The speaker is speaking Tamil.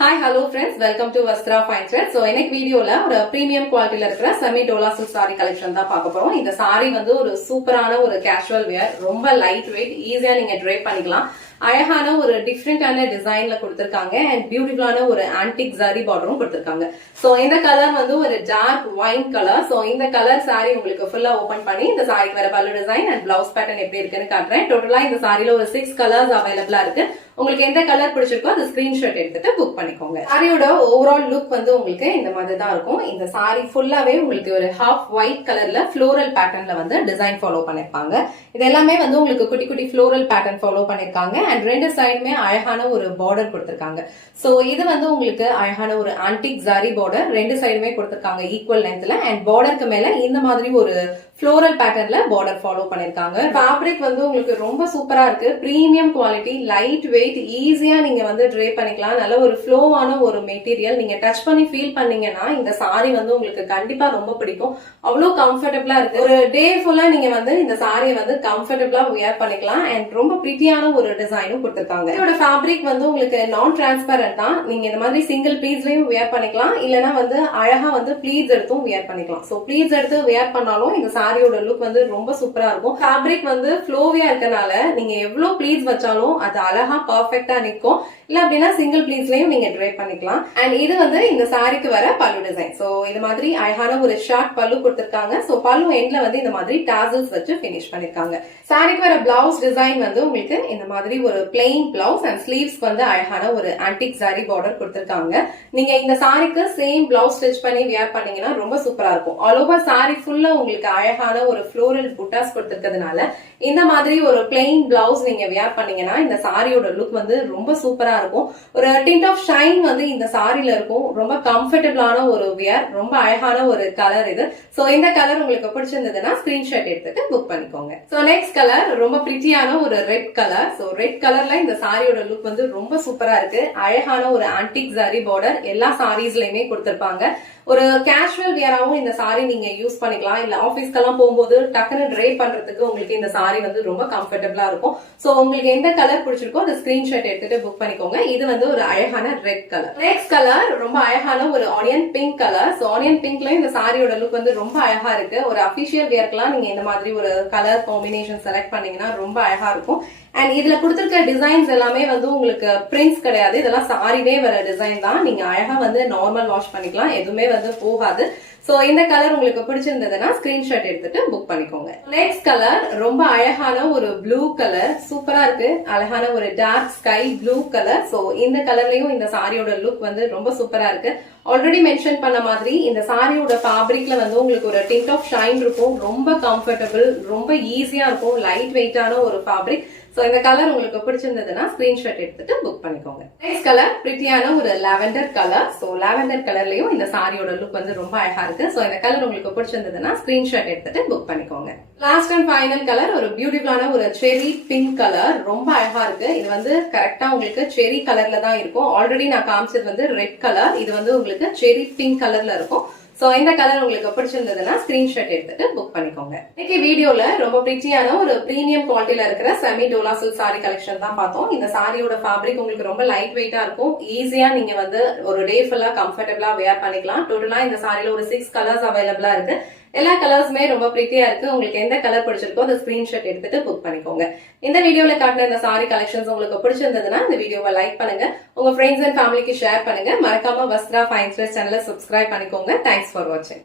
Hi, hello friends. Welcome to Vastra Fine Thread. So, இன்னைக்கு வீடியோல ஒரு பிரீமியம் குவாலிட்டில இருக்கிற semi Dola silk sorry collection தான் பார்க்க போறோம். இந்த சாரி வந்து ஒரு சூப்பரான ஒரு கேஷுவல் வியர், ரொம்ப லைட் வெயிட், ஈஸியா நீங்க ட்ரேப் பண்ணிக்கலாம். அழகான ஒரு டிஃப்ரெண்டான டிசைன்ல கொடுத்திருக்காங்க அண்ட் பியூட்டிஃபுல்லான ஒரு ஆன்டிக் ஜரி பார்டரும் கொடுத்திருக்காங்க. சோ இந்த கலர் வந்து ஒரு டார்க் ஒயின் கலர். சோ இந்த கலர் சாரி உங்களுக்கு ஃபுல்லா ஓபன் பண்ணி இந்த சாரிக்கு வர பல்லு டிசைன் அண்ட் பிளவுஸ் பேட்டர்ன் எப்படி இருக்குன்னு காட்டுறேன். டோட்டலா இந்த சாரில ஒரு 6 கலர்ஸ் அவைலபிளா இருக்கு. உங்களுக்கு எந்த கலர் பிடிச்சிருக்கோ அது ஸ்கிரீன்ஷாட் எடுத்துட்டு புக் பண்ணிக்கோங்க. சாரியோட ஓவரால் லுக் வந்து உங்களுக்கு இந்த மாதிரி தான் இருக்கும். இந்த சாரி ஃபுல்லாவே உங்களுக்கு ஒரு ஹாஃப் ஒயிட் கலர்ல ஃப்ளோரல் பேட்டர்ன்ல வந்து டிசைன் ஃபாலோ பண்ணிருப்பாங்க. இது எல்லாமே வந்து உங்களுக்கு குட்டி குட்டி ஃப்ளோரல் பேட்டர்ன் ஃபாலோ பண்ணிருக்காங்க அண்ட் ரெண்டு சைடுமே அழகான ஒரு பார்டர் கொடுத்திருக்காங்க. சோ இது வந்து உங்களுக்கு அழகான ஒரு ஆன்டிக் ஜரி பார்டர் ரெண்டு சைடுமே கொடுத்திருக்காங்க ஈக்குவல் லென்த்ல அண்ட் பார்டருக்கு மேல இந்த மாதிரி ஒரு ஃப்ளோரல் பேட்டர்ன்ல பார்டர் ஃபாலோ பண்ணிருக்காங்க. ஃபேப்ரிக் வந்து உங்களுக்கு ரொம்ப சூப்பரா இருக்கு. பிரீமியம் குவாலிட்டி, லைட் வெயிட், ஈஸியா நீங்க வந்து ட்ரேப் பண்ணிக்கலாம். நல்ல ஒரு ஃப்ளோவான ஒரு மெட்டீரியல். நீங்க டச் பண்ணி ஃபீல் பண்ணீங்கன்னா இந்த சாரி வந்து உங்களுக்கு கண்டிப்பா ரொம்ப பிடிக்கும். அவ்வளவு கம்ஃபர்டபுளா இருக்கு. ஒரு டே ஃபுல்லா நீங்க வந்து இந்த சாரியை வந்து கம்ஃபர்டபுளா வியர் பண்ணிக்கலாம் அண்ட் ரொம்ப பிரிட்டியான ஒரு டிசைனும் கொடுத்திருக்காங்க. இதோட ஃபேப்ரிக் வந்து உங்களுக்கு நான் டிரான்ஸ்பரண்ட் தான். நீங்க இந்த மாதிரி சிங்கிள் ப்ளீட்ஸ்லயும் வியர் பண்ணிக்கலாம், இல்லனா வந்து அழகா வந்து ப்ளீட்ஸ் எடுத்தும் வியர் பண்ணிக்கலாம். சோ ப்ளீட்ஸ் எடுத்து வியர் பண்ணாலும் இந்த சாரியோட லுக் வந்து ரொம்ப சூப்பரா இருக்கும். ஃபேப்ரிக் வந்து ஃப்ளோவியா இருக்கனால நீங்க எவ்வளவு ப்ளீட்ஸ் வச்சாலும் அது அழகா பர்ஃபெக்ட்டா நிக்கும். இல்ல அப்படின்னா சிங்கிள் ப்ளீட்ஸ்லயும் நீங்க ட்ரேப் பண்ணிக்கலாம். அண்ட் இது வந்து இந்த சாரிக்கு வர பல்லு டிசைன். சோ இது மாதிரி அழகான ஒரு ஷார்ட் பல்லு கொடுத்திருக்காங்க. சோ பல்லு எண்ட்ல வந்து இந்த மாதிரி டாசல்ஸ் வச்சு பினிஷ் பண்ணிருக்காங்க. சாரிக்கு வர பிளவுஸ் டிசைன் வந்து உங்களுக்கு இந்த மாதிரி ஒரு பிளெயின் பிளவுஸ் அண்ட் ஸ்லீவ்ஸ் வந்து அழகான ஒரு ஆன்டிக் ஜரி பார்டர் கொடுத்திருக்காங்க. நீங்க இந்த சாரிக்கு சேம் பிளவுஸ் ஸ்டிச் பண்ணி வியர் பண்ணீங்கன்னா ரொம்ப சூப்பரா இருக்கும். ஆல் ஓவர் சாரி ஃபுல்லா உங்களுக்கு அழகான ஒரு ஃப்ளோரல் புட்டாஸ் கொடுத்திருக்கிறதுனால இந்த மாதிரி ஒரு பிளெயின் பிளவுஸ் நீங்க வியர் பண்ணீங்கன்னா இந்த சாரியோட லுக் வந்து ரொம்ப சூப்பரா இருக்கும். ஒரு டிண்ட் ஆஃப் ஷைன் வந்து இந்த சாரில இருக்கும். ரொம்ப கம்ஃபர்டபுளான ஒரு வியர், ரொம்ப அழகான ஒரு கலர் இது. சோ இந்த கலர் உங்களுக்கு பிடிச்சிருந்ததுன்னா ஸ்கிரீன்ஷாட் எடுத்துட்டு புக் பண்ணிக்கோங்க. சோ நெக்ஸ்ட் கலர் ரொம்ப பிரிட்டியான ஒரு ரெட் கலர். சோ ரெட் கலர்ல இந்த சாரியோட லுக் வந்து ரொம்ப சூப்பரா இருக்கு. அழகான ஒரு ஆன்டிக் ஜரி பார்டர் எல்லா சாரீஸ்லயுமே கொடுத்திருப்பாங்க. ஒரு கேஷுவல் வியராவும் இந்த சாரி நீங்க யூஸ் பண்ணிக்கலாம். இல்ல ஆபீஸ்க்கெல்லாம் போகும்போது டக்குன்னு ட்ரேப் பண்றதுக்கு உங்களுக்கு இந்த சாரி வந்து ரொம்ப கம்ஃபர்டபுளா இருக்கும். சோ உங்களுக்கு எந்த கலர் பிடிச்சிருக்கோ அந்த ஸ்கிரீன்ஷாட் எடுத்துட்டு புக் பண்ணிக்கோங்க. இது வந்து ஒரு அழகான ரெட் கலர். நெக்ஸ்ட் கலர் ரொம்ப அழகான ஒரு onion pink colour. So onion பிங்க்லயும் இந்த சாரியோட லுக் வந்து ரொம்ப அழகா இருக்கு. ஒரு அபிஷியல் வியர்க்கெல்லாம் நீங்க இந்த மாதிரி ஒரு கலர் காம்பினேஷன் செலக்ட் பண்ணீங்கன்னா ரொம்ப அழகா இருக்கும். அண்ட் இதுல கொடுத்திருக்க டிசைன்ஸ் எல்லாமே வந்து உங்களுக்கு பிரிண்ட்ஸ் கிடையாது. இதெல்லாம் சாரிலே வர டிசைன் தான். நீங்க அழகா வந்து நார்மல் வாஷ் பண்ணிக்கலாம், எதுவுமே வந்து போகாது. சோ இந்த கலர் உங்களுக்கு பிடிச்சிருந்ததுன்னா ஸ்கிரீன்ஷாட் எடுத்துட்டு புக் பண்ணிக்கோங்க. நெக்ஸ்ட் கலர் ரொம்ப அழகான ஒரு ப்ளூ கலர். சூப்பரா இருக்கு. அழகான ஒரு dark sky blue colour. So இந்த கலர்லயும் இந்த சாரியோட லுக் வந்து ரொம்ப சூப்பரா இருக்கு. ஆல்ரெடி மென்ஷன் பண்ண மாதிரி இந்த சாரியோட ஃபேப்ரிக்ல வந்து உங்களுக்கு ஒரு டிண்ட் ஆஃப் ஷைன் இருக்கும். ரொம்ப கம்ஃபர்டபுள், ரொம்ப ஈஸியா இருக்கும். லைட் வெயிட்டான ஒரு ஃபேப்ரிக். சோ இந்த கலர் உங்களுக்கு பிடிச்சிருந்ததுன்னா ஸ்கிரீன்ஷாட் எடுத்துட்டு புக் பண்ணிக்கோங்க. நெக்ஸ்ட் கலர் பிரிட்டியான ஒரு லாவெண்டர் கலர். சோ லாவெண்டர் கலர்லயும் இந்த சாரியோட லுக் வந்து ரொம்ப அழகா இருக்கு. சோ இந்த கலர் உங்களுக்கு பிடிச்சிருந்ததுன்னா ஸ்கிரீன்ஷாட் எடுத்துட்டு புக் பண்ணிக்கோங்க. லாஸ்ட் அண்ட் ஃபைனல் கலர் ஒரு பியூட்டிஃபுல்லான ஒரு செரி பிங்க் கலர். ரொம்ப அழகா இருக்கு. இது வந்து கரெக்டா உங்களுக்கு செரி கலர்ல தான் இருக்கும். ஆல்ரெடி நான் காமிச்சது வந்து ரெட் கலர். இது வந்து உங்களுக்கு செரி பிங்க் கலர்ல இருக்கும். சோ இந்த கலர் உங்களுக்கு பிடிச்சிருந்ததுன்னா ஸ்கிரீன்ஷாட் எடுத்துட்டு புக் பண்ணிக்கோங்க. இன்னைக்கு வீடியோல ரொம்ப பிரிட்டியான ஒரு பிரீமியம் குவாலிட்டில இருக்கிற semi Dola silk sorry collection தான் பார்த்தோம். இந்த சாரியோட ஃபேப்ரிக் உங்களுக்கு ரொம்ப லைட் வெயிட்டா இருக்கும். ஈஸியா நீங்க வந்து ஒரு டே ஃபுல்லா கம்ஃபர்டபுளா வியர் பண்ணிக்கலாம். டோட்டலா இந்த சாரில ஒரு 6 கலர்ஸ் அவைலபிளா இருக்கு. எல்லா கலர்ஸுமே ரொம்ப பிரிட்டியா இருக்கு. உங்களுக்கு எந்த கலர் பிடிச்சிருக்கோ அந்த ஸ்கிரீன்ஷாட் எடுத்துட்டு புக் பண்ணிக்கோங்க. இந்த வீடியோல காட்டின இந்த சாரி கலெக்ஷன்ஸ் உங்களுக்கு பிடிச்சிருந்ததுன்னா இந்த வீடியோவை லைக் பண்ணுங்க, உங்க ஃப்ரெண்ட்ஸ் அண்ட் ஃபேமிலிக்கு ஷேர் பண்ணுங்க. மறக்காம வஸ்த்ரா ஃபைன் த்ரெட் சேனலை சப்ஸ்கிரைப் பண்ணிக்கோங்க. தேங்க்ஸ் ஃபார் வாட்சிங்.